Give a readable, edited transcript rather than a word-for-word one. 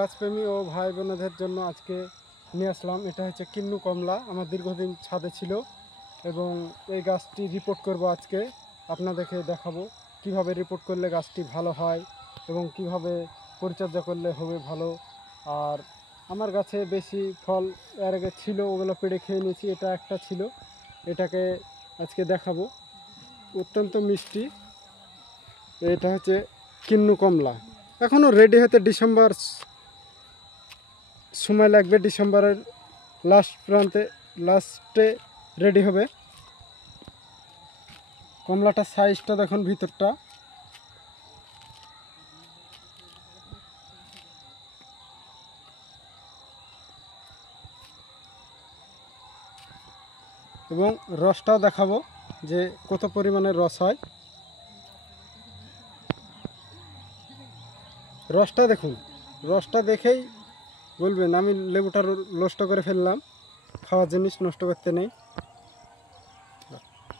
গাছপ্রেমী ও ভাই বোনদের জন্য আজকে নিয়ে আসলাম। এটা হচ্ছে কিন্নু কমলা, আমার দীর্ঘদিন ছাদে ছিল এবং এই গাছটি রিপোর্ট করব আজকে। আপনাদেরকে দেখাবো কিভাবে রিপোর্ট করলে গাছটি ভালো হয় এবং কিভাবে পরিচর্যা করলে হবে ভালো। আর আমার গাছে বেশি ফল এর আগে ছিল, ওগুলো পেড়ে খেয়ে নিয়েছি। এটা একটা ছিল, এটাকে আজকে দেখাবো। অত্যন্ত মিষ্টি। এটা হচ্ছে কিন্নু কমলা। এখনও রেডি হতে ডিসেম্বর সময় লাগবে, ডিসেম্বরের লাস্টে রেডি হবে। কমলাটার সাইজটা দেখুন, ভিতরটা এবং রসটাও দেখাবো যে কত পরিমাণের রস হয়। রসটা দেখুন, রসটা দেখেই বলবেন আমি লেবুটা নষ্ট করে ফেললাম। খাওয়ার জিনিস নষ্ট করতে নেই।